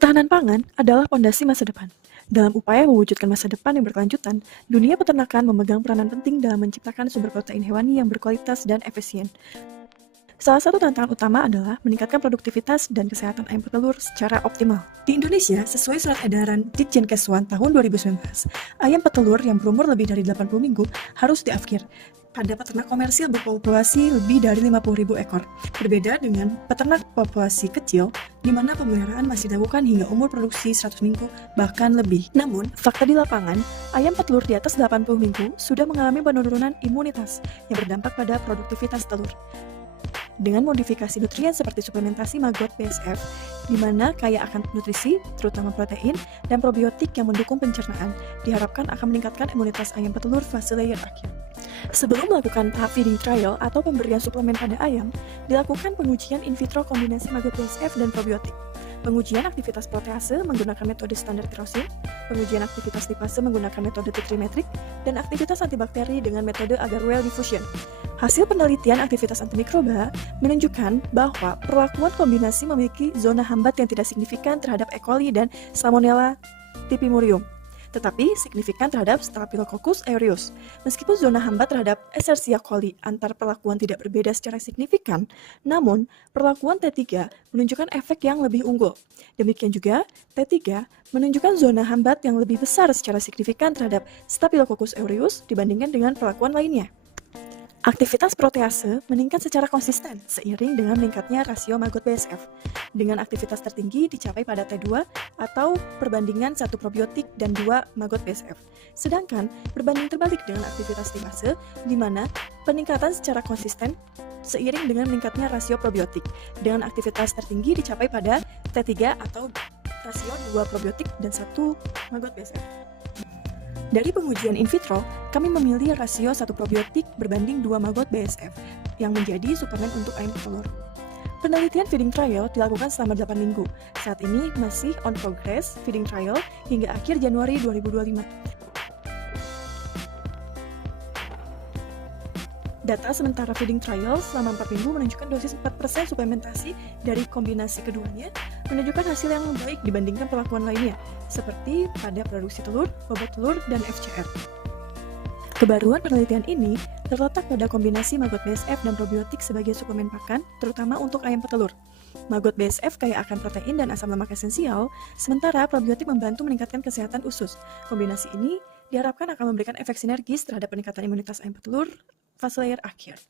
Ketahanan pangan adalah fondasi masa depan. Dalam upaya mewujudkan masa depan yang berkelanjutan, dunia peternakan memegang peranan penting dalam menciptakan sumber protein hewani yang berkualitas dan efisien. Salah satu tantangan utama adalah meningkatkan produktivitas dan kesehatan ayam petelur secara optimal. Di Indonesia, sesuai surat edaran Ditjenkeswan tahun 2019, ayam petelur yang berumur lebih dari 80 minggu harus diafkir pada peternak komersil berpopulasi lebih dari 50.000 ekor. Berbeda dengan peternak populasi kecil, di mana pemeliharaan masih dilakukan hingga umur produksi 100 minggu, bahkan lebih. Namun, fakta di lapangan, ayam petelur di atas 80 minggu sudah mengalami penurunan imunitas yang berdampak pada produktivitas telur. Dengan modifikasi nutrien seperti suplementasi maggot BSF, di mana kaya akan nutrisi, terutama protein, dan probiotik yang mendukung pencernaan, diharapkan akan meningkatkan imunitas ayam petelur fase layer akhir. Sebelum melakukan tahap feeding trial atau pemberian suplemen pada ayam, dilakukan pengujian in vitro kombinasi maggot BSF dan probiotik. Pengujian aktivitas protease menggunakan metode standar tirosin, pengujian aktivitas lipase menggunakan metode tetrimetrik, dan aktivitas antibakteri dengan metode agar-well diffusion. Hasil penelitian aktivitas antimikroba menunjukkan bahwa perlakuan kombinasi memiliki zona hambat yang tidak signifikan terhadap E. coli dan Salmonella typhimurium, tetapi signifikan terhadap Staphylococcus aureus. Meskipun zona hambat terhadap Escherichia coli antar perlakuan tidak berbeda secara signifikan, namun perlakuan T3 menunjukkan efek yang lebih unggul. Demikian juga, T3 menunjukkan zona hambat yang lebih besar secara signifikan terhadap Staphylococcus aureus dibandingkan dengan perlakuan lainnya. Aktivitas protease meningkat secara konsisten seiring dengan meningkatnya rasio maggot BSF, dengan aktivitas tertinggi dicapai pada T2 atau perbandingan 1 probiotik dan 2 maggot BSF. Sedangkan berbanding terbalik dengan aktivitas lipase, di mana peningkatan secara konsisten seiring dengan meningkatnya rasio probiotik, dengan aktivitas tertinggi dicapai pada T3 atau rasio 2 probiotik dan 1 maggot BSF. Dari pengujian in vitro, kami memilih rasio 1 probiotik berbanding 2 maggot BSF yang menjadi suplemen untuk ayam petelur. Penelitian feeding trial dilakukan selama 8 minggu. Saat ini masih on progress feeding trial hingga akhir Januari 2025. Data sementara feeding trial selama 4 minggu menunjukkan dosis 4% suplementasi dari kombinasi keduanya menunjukkan hasil yang baik dibandingkan perlakuan lainnya, seperti pada produksi telur, bobot telur, dan FCR. Kebaruan penelitian ini terletak pada kombinasi maggot BSF dan probiotik sebagai suplemen pakan, terutama untuk ayam petelur. Maggot BSF kaya akan protein dan asam lemak esensial, sementara probiotik membantu meningkatkan kesehatan usus. Kombinasi ini diharapkan akan memberikan efek sinergis terhadap peningkatan imunitas ayam petelur fase layer akhir.